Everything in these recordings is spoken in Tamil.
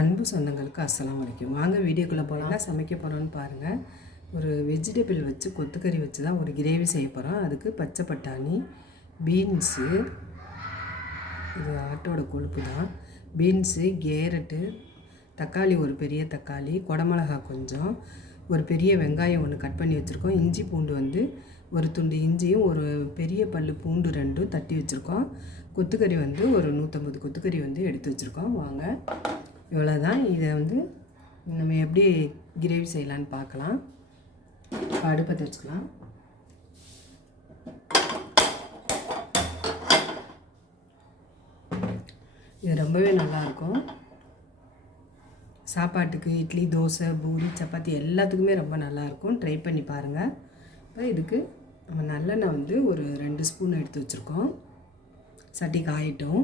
அன்பு சொந்தங்களுக்கு அஸ்லாம் வலைக்கும் வாங்க வீடியோக்குள்ளே போகலாம். சமைக்க போகிறோன்னு பாருங்கள் ஒரு வெஜிடபிள் வச்சு கொத்துக்கறி வச்சு தான் ஒரு கிரேவி செய்ய போகிறோம் அதுக்கு பச்சை பட்டாணி பீன்ஸு இது ஆட்டோட கொழுப்பு தான். பீன்ஸு கேரட்டு தக்காளி ஒரு பெரிய தக்காளி குடமிளகா கொஞ்சம் ஒரு பெரிய வெங்காயம் ஒன்று கட் பண்ணி வச்சுருக்கோம். இஞ்சி பூண்டு வந்து ஒரு துண்டு இஞ்சியும் ஒரு பெரிய பல் பூண்டு ரெண்டும் தட்டி வச்சுருக்கோம். கொத்துக்கறி வந்து ஒரு நூற்றம்பது கொத்துக்கறி வந்து எடுத்து வச்சுருக்கோம். வாங்க. இவ்வளோ தான் இதை வந்து நம்ம எப்படி கிரேவி செய்யலான்னு பார்க்கலாம். அடுப்பை தச்சுக்கலாம் வச்சுக்கலாம். இது ரொம்பவே நல்லாயிருக்கும். சாப்பாட்டுக்கு இட்லி தோசை பூரி சப்பாத்தி எல்லாத்துக்குமே ரொம்ப நல்லாயிருக்கும். ட்ரை பண்ணி பாருங்கள் இப்போ இதுக்கு நம்ம நல்லெண்ணெய் வந்து ஒரு ரெண்டு ஸ்பூன் எடுத்து வச்சுருக்கோம். சட்டி காயட்டும்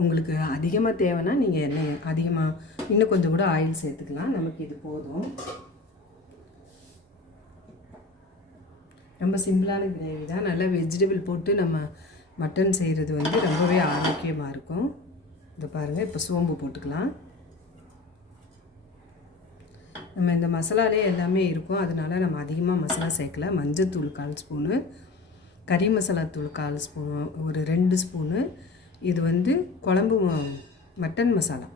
உங்களுக்கு அதிகமாக தேவைன்னா நீங்கள் எண்ணெய் அதிகமாக இன்னும் கொஞ்சம் கூட ஆயில் சேர்த்துக்கலாம். நமக்கு இது போதும். ரொம்ப சிம்பிளான கிரேவி தான். நல்லா வெஜிடபிள் போட்டு நம்ம மட்டன் செய்கிறது வந்து ரொம்பவே ஆரோக்கியமாக இருக்கும். இதை பாருங்கள் இப்போ சோம்பு போட்டுக்கலாம். நம்ம இந்த மசாலாலே எல்லாமே இருக்கும். அதனால நம்ம அதிகமாக மசாலா சேர்க்கல. மஞ்சள் தூள் கால் ஸ்பூனு கறி மசாலா தூள் கால் ஸ்பூனு ஒரு ரெண்டு ஸ்பூனு இது வந்து குழம்பு மட்டன் மசாலா.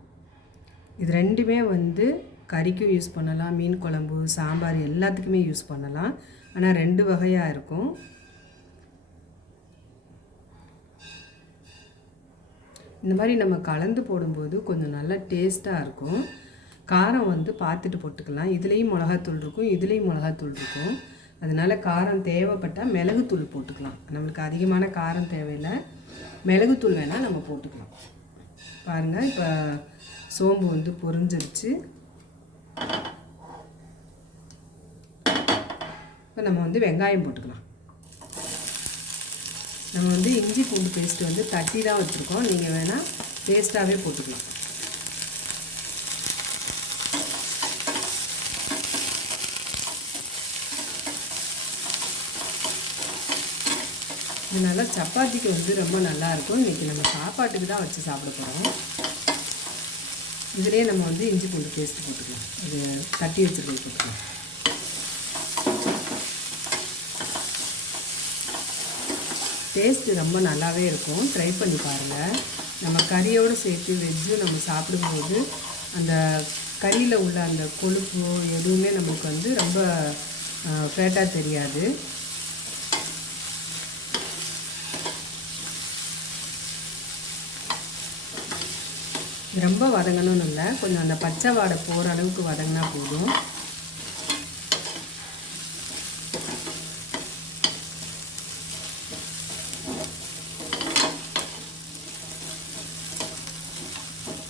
இது ரெண்டுமே வந்து கறிக்கும் யூஸ் பண்ணலாம் மீன் குழம்பு சாம்பார் எல்லாத்துக்குமே யூஸ் பண்ணலாம். ஆனால் ரெண்டு வகையாக இருக்கும். இந்த மாதிரி நம்ம கலந்து போடும்போது கொஞ்சம் நல்லா டேஸ்ட்டாக இருக்கும். காரம் வந்து பார்த்துட்டு போட்டுக்கலாம். இதுலேயும் மிளகாத்தூள் இருக்கும் இதுலேயும் மிளகாத்தூள் இருக்கும். அதனால காரம் தேவைப்பட்டால் மிளகுத்தூள் போட்டுக்கலாம். நம்மளுக்கு அதிகமான காரம் தேவையில்லை. மிளகுத்தூள் வேணால் நம்ம போட்டுக்கலாம். பாருங்கள் இப்போ சோம்பு வந்து பொரிஞ்சிருச்சு. இப்போ நம்ம வந்து வெங்காயம் போட்டுக்கலாம். நம்ம வந்து இஞ்சி பூண்டு பேஸ்ட் வந்து தட்டி தான் வச்சுருக்கோம் நீங்கள் வேணால் பேஸ்ட்டாகவே போட்டுக்கலாம். இதனால் சப்பாத்திக்கு வந்து ரொம்ப நல்லா இருக்கும் இன்றைக்கி நம்ம சாப்பாட்டுக்கு தான் வச்சு சாப்பிட போகிறோம் இதுலேயே நம்ம வந்து இஞ்சி பூண்டு பேஸ்ட் போட்டுக்கலாம். இது தட்டி வச்சுருக்கிறது போட்டுக்கலாம். டேஸ்ட்டு ரொம்ப நல்லாவே இருக்கும். ட்ரை பண்ணி பாருங்கள் நம்ம கறியோடு சேர்த்து வெஜ்ஜு நம்ம சாப்பிடும்போது அந்த கறியில் உள்ள அந்த கொழுப்பு எதுவுமே நமக்கு வந்து ரொம்ப ஃபேட்டாக தெரியாது. ரொம்ப வதங்கணும்னு இல்லை. கொஞ்சம் அந்த பச்சை வாடை போகிற அளவுக்கு வதங்கினா போதும்.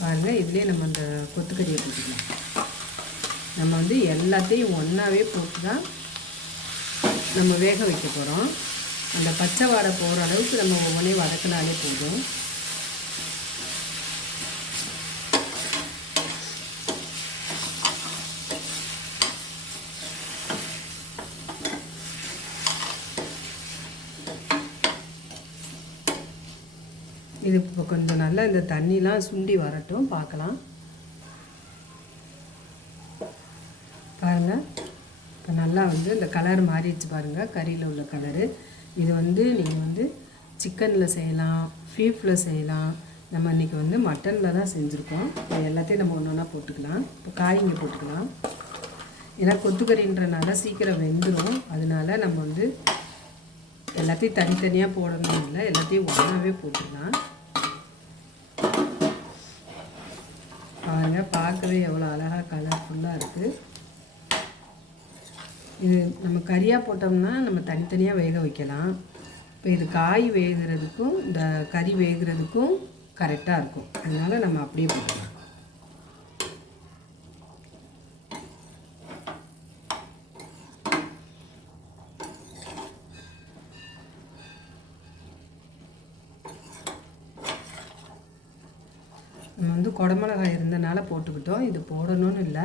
பாருங்கள் இதுலேயே நம்ம அந்த கொத்துக்கறியை போட்டுக்கலாம். நம்ம வந்து எல்லாத்தையும் ஒன்றாவே போட்டு தான் நம்ம வேக வைக்க போகிறோம் அந்த பச்சை வாடை போகிற அளவுக்கு நம்ம ஒவ்வொன்றையும் வதக்கினாலே போதும். இது இப்போ கொஞ்சம் நல்லா இந்த தண்ணிலாம் சுண்டி வரட்டும் பார்க்கலாம். பாருங்கள் இப்போ நல்லா வந்து இந்த கலர் மாறிடுச்சு பாருங்கள் கறியில் உள்ள கலரு இது வந்து நீங்கள் வந்து சிக்கனில் செய்யலாம் ஃபீஃபில் செய்யலாம். நம்ம இன்றைக்கி வந்து மட்டனில் தான் செஞ்சுருக்கோம். இது எல்லாத்தையும் நம்ம ஒன்று ஒன்றா போட்டுக்கலாம். இப்போ காய்ங்க போட்டுக்கலாம். ஏன்னா கொத்துக்கறின்றனால சீக்கிரம் வெந்துடும் அதனால நம்ம வந்து எல்லாத்தையும் தனித்தனியாக போடணும் இல்லை எல்லாத்தையும் ஒன்றாவே போட்டுக்கலாம் பாருங்க பார்க்கவே எவ்வளோ அழகாக கலர்ஃபுல்லாக இருக்குது இது நம்ம கறியாக போட்டோம்னா நம்ம தனித்தனியாக வேக வைக்கலாம். இப்போ இது காய் வேகிறதுக்கும் இந்த கறி வேகிறதுக்கும் கரெக்டாக இருக்கும். அதனால் நம்ம அப்படியே போட்டுக்கலாம் நம்ம வந்து குடமிளகாய் இருந்தனால போட்டுக்கிட்டோம். இது போடணும்னு இல்லை.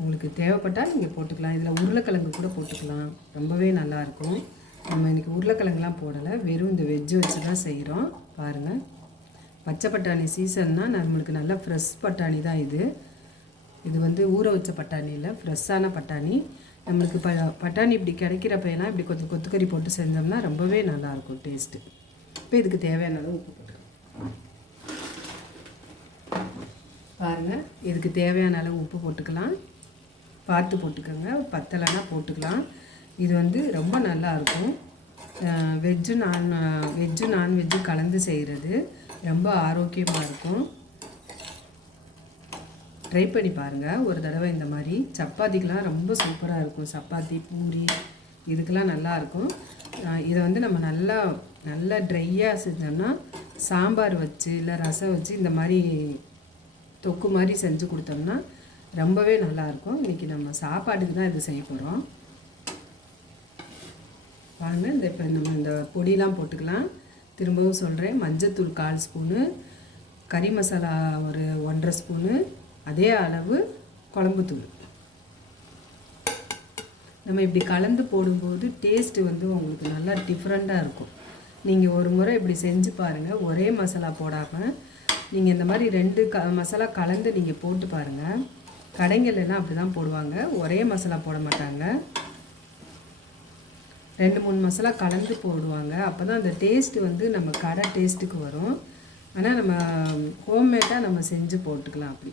உங்களுக்கு தேவைப்பட்டால் நீங்கள் போட்டுக்கலாம். இதில் உருளைக்கிழங்கு கூட போட்டுக்கலாம். ரொம்பவே நல்லாயிருக்கும் நம்ம இன்றைக்கி உருளைக்கிழங்குலாம் போடலை. வெறும் இந்த வெஜ்ஜு வச்சு தான் செய்கிறோம். பாருங்கள் பச்சை பட்டாணி சீசன்னா நம்மளுக்கு நல்லா ஃப்ரெஷ் பட்டாணி தான் இது. இது வந்து ஊற வச்ச பட்டாணி இல்லை. ஃப்ரெஷ்ஷான பட்டாணி. நம்மளுக்கு ப பட்டாணி இப்படி கிடைக்கிறப்பெல்லாம் இப்படி கொஞ்சம் கொத்துக்கறி போட்டு செஞ்சோம்னா ரொம்பவே நல்லாயிருக்கும் டேஸ்ட்டு. இப்போ இதுக்கு தேவையானதும் உப்பு போட்டுக்கலாம். பாருங்கள் இதுக்கு தேவையான அளவு உப்பு போட்டுக்கலாம். பார்த்து போட்டுக்கோங்க. பத்தலைனா போட்டுக்கலாம். இது வந்து ரொம்ப நல்லா இருக்கும். வெஜ்ஜு நான் வெஜ்ஜு நான்வெஜ்ஜு கலந்து செய்கிறது ரொம்ப ஆரோக்கியமாக இருக்கும். ட்ரை பண்ணி பாருங்கள் ஒரு தடவை இந்த மாதிரி சப்பாத்திக்கெலாம் ரொம்ப சூப்பராக இருக்கும். சப்பாத்தி பூரி இதுக்கெலாம் நல்லாயிருக்கும் இதை வந்து நம்ம நல்லா நல்லா ட்ரையாக செஞ்சோம்னா சாம்பார் வச்சு இல்லை ரசம் வச்சு இந்த மாதிரி தொக்கு மாதிரி செஞ்சு கொடுத்தோம்னா ரொம்பவே நல்லாயிருக்கும். இன்றைக்கி நம்ம சாப்பாட்டுக்கு தான் இது செய்ய போகிறோம் வாங்க இந்த இப்போ நம்ம இந்த பொடியெலாம் போட்டுக்கலாம். திரும்பவும் சொல்கிறேன் மஞ்சத்தூள் கால் ஸ்பூனு கறி மசாலா ஒரு ஒன்றரை ஸ்பூனு அதே அளவு குழம்புத்தூள். நம்ம இப்படி கலந்து போடும்போது டேஸ்ட்டு வந்து உங்களுக்கு நல்லா டிஃப்ரெண்ட்டாக இருக்கும். நீங்கள் ஒரு முறை இப்படி செஞ்சு பாருங்கள் ஒரே மசாலா போடாமல் நீங்கள் இந்த மாதிரி ரெண்டு க மசாலா கலந்து நீங்கள் போட்டு பாருங்கள் கடைங்கள்லாம் அப்படி தான் போடுவாங்க. ஒரே மசாலா போட மாட்டாங்க. ரெண்டு மூணு மசாலா கலந்து போடுவாங்க. அப்போ தான் அந்த டேஸ்ட்டு வந்து நம்ம கடை டேஸ்ட்டுக்கு வரும். ஆனால் நம்ம ஹோம்மேட்டாக நம்ம செஞ்சு போட்டுக்கலாம் அப்படி.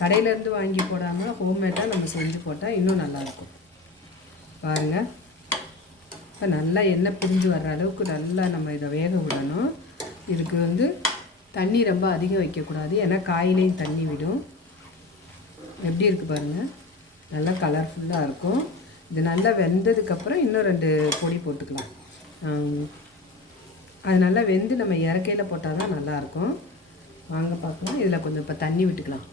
கடையிலேருந்து வாங்கி போடாமல் ஹோம்மேட்டாக நம்ம செஞ்சு போட்டால் இன்னும் நல்லாயிருக்கும். பாருங்கள் இப்போ நல்லா எண்ணெய் பிரிஞ்சு வர்ற அளவுக்கு நல்லா நம்ம இதை வேக விடணும். இதுக்கு வந்து தண்ணி ரொம்ப அதிகம் வைக்கக்கூடாது. ஏன்னா காயிலையும் தண்ணி விடும். எப்படி இருக்குது பாருங்கள் நல்லா கலர்ஃபுல்லாக இருக்கும். இது நல்லா வெந்ததுக்கப்புறம் இன்னும் ரெண்டு பொடி போட்டுக்கலாம். அது நல்லா வெந்து நம்ம இறக்கையில் போட்டால் தான் நல்லாயிருக்கும் வாங்க பார்க்கலாம். இதில் கொஞ்சம் இப்போ தண்ணி விட்டுக்கலாம்.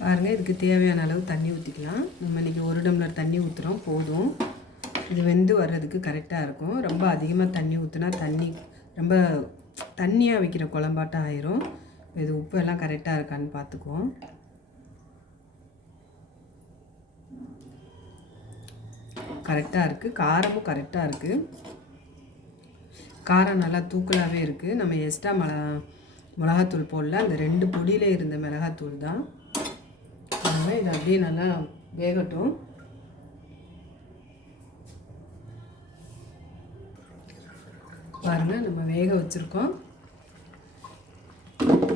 பாருங்கள் இதுக்கு தேவையான அளவு தண்ணி ஊற்றிக்கலாம் நம்ம இன்றைக்கி ஒரு டம்ளர் தண்ணி ஊற்றுறோம் போதும். இது வெந்து வர்றதுக்கு கரெக்டாக இருக்கும். ரொம்ப அதிகமாக தண்ணி ஊற்றுனா தண்ணி ரொம்ப தண்ணியாக வைக்கிற குழம்பாட்டம் ஆயிரும். இது உப்பு எல்லாம் கரெக்டாக இருக்கான்னு பார்த்துக்குவோம். கரெக்டாக இருக்குது காரமும் கரெக்டாக இருக்குது காரம் நல்லா தூக்கலாகவே இருக்குது நம்ம எக்ஸ்ட்ரா மிளகா மிளகாத்தூள் போடல. அந்த ரெண்டு பொடியில் இருந்த மிளகாத்தூள் தான். இதை அப்படியே நல்லா வேகட்டும். பாருங்கள் நம்ம வேக வச்சுருக்கோம்.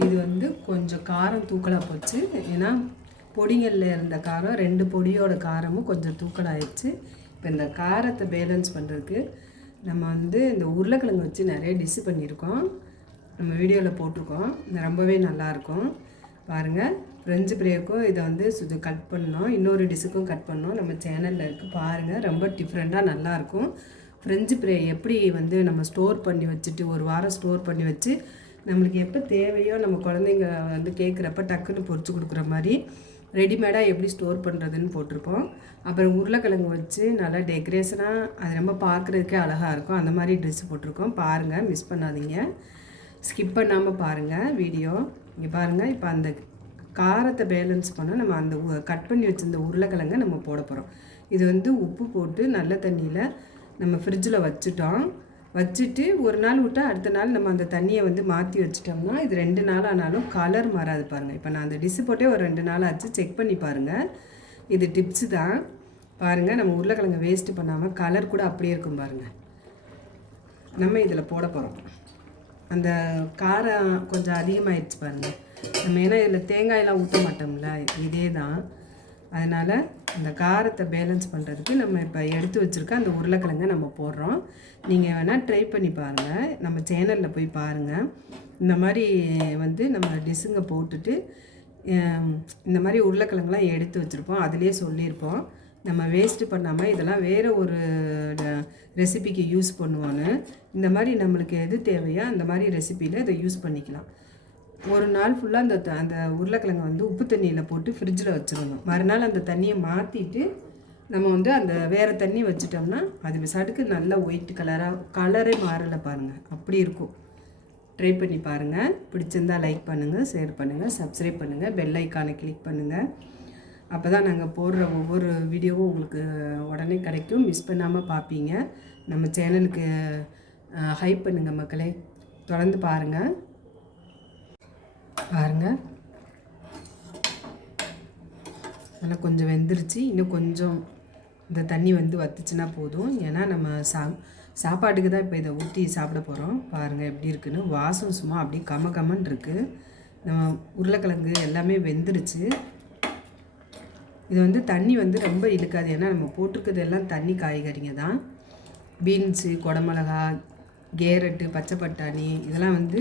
இது வந்து கொஞ்சம் காரம் தூக்கலாக போச்சு. ஏன்னா பொடிகளில் இருந்த காரம் ரெண்டு பொடியோட காரமும் கொஞ்சம் தூக்கலாகிடுச்சு இப்போ இந்த காரத்தை பேலன்ஸ் பண்ணுறதுக்கு நம்ம வந்து இந்த உருளைக்கிழங்கு வச்சு நிறைய டிஷ்ஷு பண்ணியிருக்கோம். நம்ம வீடியோவில் போட்டிருக்கோம். ரொம்பவே நல்லாயிருக்கும். பாருங்கள் ஃப்ரெஞ்சு பிரேக்கும் இதை வந்து சுது கட் பண்ணோம் இன்னொரு டிஷ்ஷுக்கும் கட் பண்ணோம் நம்ம சேனலில் இருக்குது பாருங்கள் ரொம்ப டிஃப்ரெண்ட்டாக நல்லாயிருக்கும். ஃப்ரெஞ்சு ப்ரே எப்படி வந்து நம்ம ஸ்டோர் பண்ணி வச்சுட்டு ஒரு வாரம் ஸ்டோர் பண்ணி வச்சு நம்மளுக்கு எப்போ தேவையோ நம்ம குழந்தைங்க வந்து கேட்குறப்ப டக்குன்னு பொறிச்சு கொடுக்குற மாதிரி ரெடிமேடாக எப்படி ஸ்டோர் பண்ணுறதுன்னு போட்டிருப்போம். அப்புறம் உருளைக்கிழங்கு வச்சு நல்லா டெக்கரேஷனாக அது ரொம்ப பார்க்குறதுக்கே அழகாக இருக்கும். அந்த மாதிரி ட்ரெஸ் போட்டிருக்கோம். பாருங்கள் மிஸ் பண்ணாதீங்க. ஸ்கிப் பண்ணாமல் பாருங்கள் வீடியோ இங்கே பாருங்கள் இப்போ அந்த காரத்தை பேலன்ஸ் பண்ண நம்ம அந்த கட் பண்ணி வச்சுருந்த உருளைக்கிழங்கை நம்ம போட போகிறோம் இது வந்து உப்பு போட்டு நல்ல தண்ணியில் நம்ம ஃப்ரிட்ஜில் வச்சுட்டோம். வச்சுட்டு ஒரு நாள் விட்டால் அடுத்த நாள் நம்ம அந்த தண்ணியை வந்து மாற்றி வச்சிட்டோம்னா இது ரெண்டு நாள் ஆனாலும் கலர் மாறாது பாருங்கள் இப்போ நான் அந்த டிஷ்ஷு போட்டே ஒரு ரெண்டு நாள் ஆச்சு. செக் பண்ணி பாருங்கள் இது டிப்ஸு தான். பாருங்கள் நம்ம உருளைக்கிழங்கு வேஸ்ட்டு பண்ணாமல் கலர் கூட அப்படியே இருக்கும் பாருங்கள் நம்ம இதில் போட போகிறோம் அந்த காரம் கொஞ்சம் அதிகமாகிடுச்சு பாருங்கள் நம்ம ஏன்னா இதில் தேங்காயெல்லாம் ஊற்ற மாட்டோம்ல இதே தான் அதனால் அந்த காரத்தை பேலன்ஸ் பண்ணுறதுக்கு நம்ம இப்போ எடுத்து வச்சுருக்க அந்த உருளைக்கிழங்கை நம்ம போடுறோம். நீங்கள் வேணால் ட்ரை பண்ணி பாருங்கள் நம்ம சேனலில் போய் பாருங்கள் இந்த மாதிரி வந்து நம்ம டிஷ்ஷுங்க போட்டுட்டு இந்த மாதிரி உருளைக்கிழங்குலாம் எடுத்து வச்சுருப்போம். அதுலேயே சொல்லியிருப்போம். நம்ம வேஸ்ட்டு பண்ணாமல் இதெல்லாம் வேறு ஒரு ரெசிபிக்கு யூஸ் பண்ணுவோன்னு இந்த மாதிரி நம்மளுக்கு எது தேவையோ அந்த மாதிரி ரெசிப்பியில் இதை யூஸ் பண்ணிக்கலாம். ஒரு நாள் ஃபுல்லாக அந்த அந்த உருளைக்கிழங்கை வந்து உப்பு தண்ணியில் போட்டு ஃப்ரிட்ஜில் வச்சிடணும். மறுநாள் அந்த தண்ணியை மாற்றிட்டு நம்ம வந்து அந்த வேறு தண்ணி வச்சிட்டோம்னா அது விசாட்டுக்கு நல்லா ஒயிட் கலராக கலரே மாறலை பாருங்கள் அப்படி இருக்கும். ட்ரை பண்ணி பாருங்கள் பிடிச்சிருந்தா லைக் பண்ணுங்கள் ஷேர் பண்ணுங்கள் சப்ஸ்கிரைப் பண்ணுங்கள் பெல் ஐக்கானை கிளிக் பண்ணுங்கள் அப்போ தான் நாங்கள் போடுற ஒவ்வொரு வீடியோவும் உங்களுக்கு உடனே கிடைக்கும். மிஸ் பண்ணாமல் பார்ப்பீங்க நம்ம சேனலுக்கு ஹைப் பண்ணுங்கள் மக்களே. தொடர்ந்து பாருங்கள் பாருங்கள் நல்லா கொஞ்சம் வெந்துருச்சு. இன்னும் கொஞ்சம் இந்த தண்ணி வந்து வத்துச்சுன்னா போதும். ஏன்னா நம்ம சா சாப்பாட்டுக்கு தான் இப்போ இதை ஊற்றி சாப்பிட போகிறோம் பாருங்கள் எப்படி இருக்குன்னு. வாசம் சும்மா அப்படியே கம கமன் இருக்குது நம்ம உருளைக்கிழங்கு எல்லாமே வெந்துருச்சு. இது வந்து தண்ணி வந்து ரொம்ப இழுக்காது. ஏன்னா நம்ம போட்டிருக்கிறது எல்லாம் தண்ணி காய்கறிங்க தான். பீன்ஸு குடமிளகா கேரட்டு பச்சை பட்டாணி இதெல்லாம் வந்து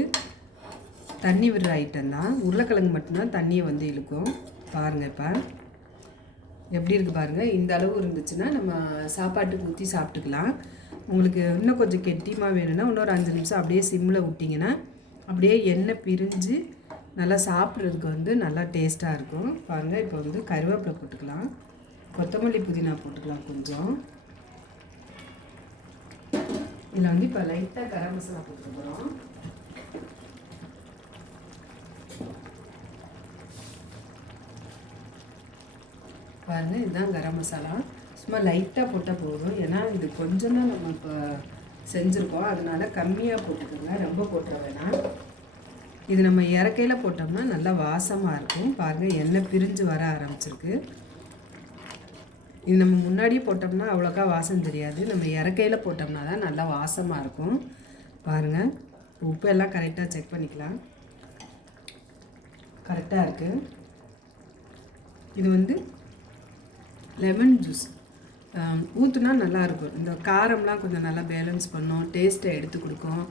தண்ணி விடுற ஐட்டம் தான். உருளைக்கிழங்கு மட்டும்தான் தண்ணியை வந்து இழுக்கும். பாருங்கள் இப்போ. எப்படி இருக்குது பாருங்கள் இந்த அளவு இருந்துச்சுன்னா நம்ம சாப்பாட்டுக்கு ஊற்றி சாப்பிட்டுக்கலாம். உங்களுக்கு இன்னும் கொஞ்சம் கெட்டியமாக வேணும்னா இன்னொரு அஞ்சு நிமிஷம் அப்படியே சிம்மில் விட்டிங்கன்னா அப்படியே எண்ணெய் பிரிஞ்சு நல்லா சாப்பிட்றதுக்கு வந்து நல்லா டேஸ்ட்டாக இருக்கும். பாருங்கள் இப்போ வந்து கருவேப்பிலை போட்டுக்கலாம். கொத்தமல்லி புதினா போட்டுக்கலாம் கொஞ்சம். இதில் வந்து இப்போ லைட்டாக கரம் மசாலா போட்டுக்க போகிறோம் பாருங்கள் இதுதான் கரம் மசாலா. சும்மா லைட்டாக போட்டால் போதும். ஏன்னா இது கொஞ்சம் தான் நம்ம இப்போ செஞ்சுருக்கோம். அதனால் கம்மியாக போட்டுக்கோங்க. ரொம்ப போட்டுற வேணாம். இது நம்ம இறக்கையில் போட்டோம்னா நல்லா வாசமாக இருக்கும். பாருங்கள் எண்ணெய் பிரிஞ்சு வர ஆரம்பிச்சிருக்கு. இது நம்ம முன்னாடியே போட்டோம்னா அவ்வளோக்கா வாசம் தெரியாது. நம்ம இறக்கையில் போட்டோம்னா தான் நல்லா வாசமாக இருக்கும். பாருங்கள் உப்பு எல்லாம் கரெக்டாக செக் பண்ணிக்கலாம். கரெக்டாக இருக்குது இது வந்து லெமன் ஜூஸ் ஊற்றுனா நல்லாயிருக்கும் இந்த காரம்லாம் கொஞ்சம் நல்லா பேலன்ஸ் பண்ணும் டேஸ்ட்டை எடுத்து கொடுக்கும்.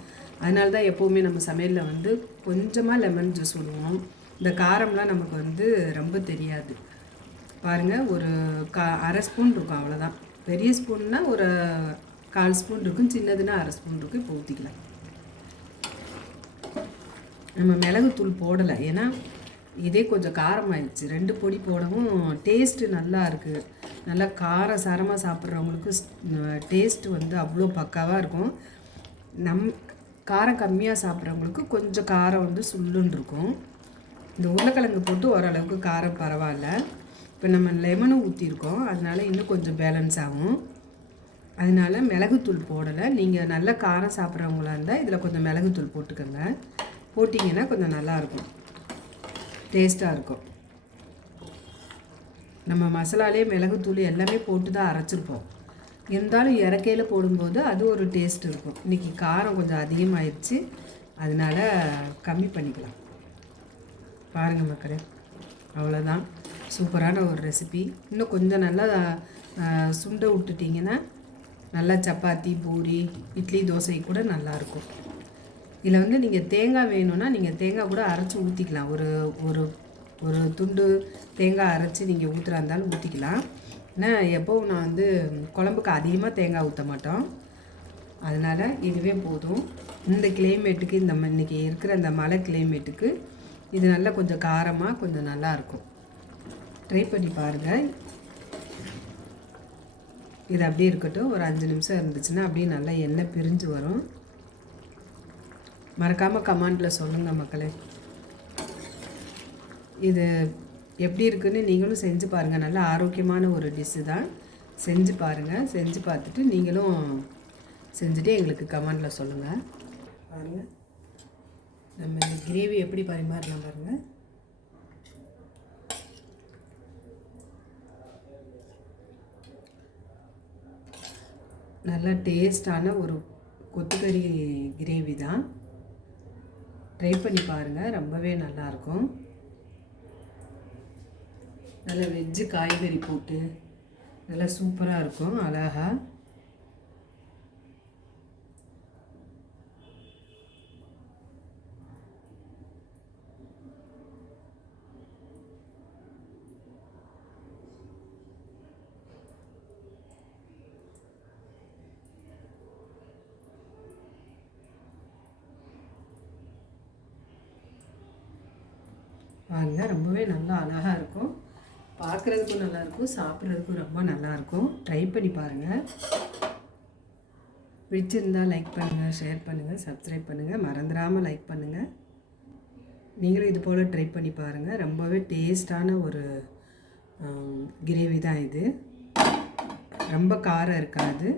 அதனால தான் எப்போவுமே நம்ம சமையலில் வந்து கொஞ்சமாக லெமன் ஜூஸ் விடுவோம். இந்த காரம்லாம் நமக்கு வந்து ரொம்ப தெரியாது. பாருங்கள் ஒரு கா அரை ஸ்பூன் இருக்கும் அவ்வளோதான் பெரிய ஸ்பூன்னா ஒரு கால் ஸ்பூன் இருக்கும் சின்னதுன்னா அரை ஸ்பூன் இருக்கும். இப்போ ஊற்றிக்கலாம் நம்ம மிளகுத்தூள் போடலை. ஏன்னா இதே கொஞ்சம் காரமாயிடுச்சு. ரெண்டு பொடி போடவும் டேஸ்ட்டு நல்லா இருக்குது நல்லா கார சாரமாக சாப்பிட்றவங்களுக்கு டேஸ்ட்டு வந்து அவ்வளோ பக்காவாக இருக்கும். நம் காரம் கம்மியாக சாப்பிட்றவங்களுக்கு கொஞ்சம் காரம் வந்து சுள்ளுன்னு இருக்கும். இந்த உருளைக்கிழங்கு போட்டு ஓரளவுக்கு காரம் பரவாயில்ல. இப்போ நம்ம லெமனும் ஊற்றிருக்கோம் அதனால இன்னும் கொஞ்சம் பேலன்ஸ் ஆகும். அதனால மிளகுத்தூள் போடலை. நீங்கள் நல்ல காரம் சாப்பிட்றவங்களா இருந்தால் இதில் கொஞ்சம் மிளகுத்தூள் போட்டுக்கோங்க. போட்டிங்கன்னா கொஞ்சம் நல்லாயிருக்கும் டேஸ்ட்டாக இருக்கும். நம்ம மசாலாலே மிளகுத்தூள் எல்லாமே போட்டு தான் அரைச்சிருப்போம். இருந்தாலும் இறக்கையில் போடும்போது அது ஒரு டேஸ்ட் இருக்கும். இன்றைக்கி காரம் கொஞ்சம் அதிகமாகிடுச்சு அதனால் கம்மி பண்ணிக்கலாம். பாருங்கள் மக்களே அவ்வளோதான் சூப்பரான ஒரு ரெசிபி. இன்னும் கொஞ்சம் நல்லா சுண்டை விட்டுட்டிங்கன்னா நல்லா சப்பாத்தி பூரி இட்லி தோசை கூட நல்லாயிருக்கும் இதில் வந்து நீங்கள் தேங்காய் வேணும்னா நீங்கள் தேங்காய் கூட அரைச்சி ஊற்றிக்கலாம் ஒரு ஒரு ஒரு துண்டு தேங்காய் அரைச்சி நீங்கள் ஊற்றுறா இருந்தாலும் ஊற்றிக்கலாம் ஏன்னா எப்போவும் நான் வந்து குழம்புக்கு அதிகமாக தேங்காய் ஊற்ற மாட்டோம். அதனால் இதுவே போதும். இந்த கிளைமேட்டுக்கு இந்த இன்றைக்கி இருக்கிற இந்த மழை கிளைமேட்டுக்கு இது நல்லா கொஞ்சம் காரமாக கொஞ்சம் நல்லாயிருக்கும் ட்ரை பண்ணி பாருங்கள் இது அப்படியே இருக்கட்டும். ஒரு அஞ்சு நிமிஷம் இருந்துச்சுன்னா அப்படியே நல்லா எண்ணெய் பிரிஞ்சு வரும். மறக்காமல் கமெண்டில் சொல்லுங்கள் மக்களே. இது எப்படி இருக்குன்னு நீங்களும் செஞ்சு பாருங்கள் நல்ல ஆரோக்கியமான ஒரு டிஷ்ஷு தான். செஞ்சு பாருங்கள் செஞ்சு பார்த்துட்டு நீங்களும் செஞ்சுட்டு எங்களுக்கு கமெண்டில் சொல்லுங்கள் பாருங்கள் நம்ம இந்த கிரேவி எப்படி பரிமாறலாம் பாருங்கள் நல்ல டேஸ்டான ஒரு கொத்துக்கறி கிரேவி தான். ட்ரை பண்ணி பாருங்கள் ரொம்பவே நல்லாயிருக்கும் நல்லா வெஜ்ஜு காய்கறி போட்டு நல்லா சூப்பராக இருக்கும் அழகாக பாருங்க ரொம்பவே நல்லா அழகாக இருக்கும். பார்க்குறதுக்கும் நல்லாயிருக்கும் சாப்பிட்றதுக்கும் ரொம்ப நல்லாயிருக்கும் ட்ரை பண்ணி பாருங்கள் பிடிச்சிருந்தால் லைக் பண்ணுங்கள் ஷேர் பண்ணுங்கள் சப்ஸ்கிரைப் பண்ணுங்கள் மறந்துடாமல் லைக் பண்ணுங்கள் நீங்களும் இது போல் ட்ரை பண்ணி பாருங்கள் ரொம்பவே டேஸ்டான ஒரு கிரேவி தான் இது. ரொம்ப காரம் இருக்காது.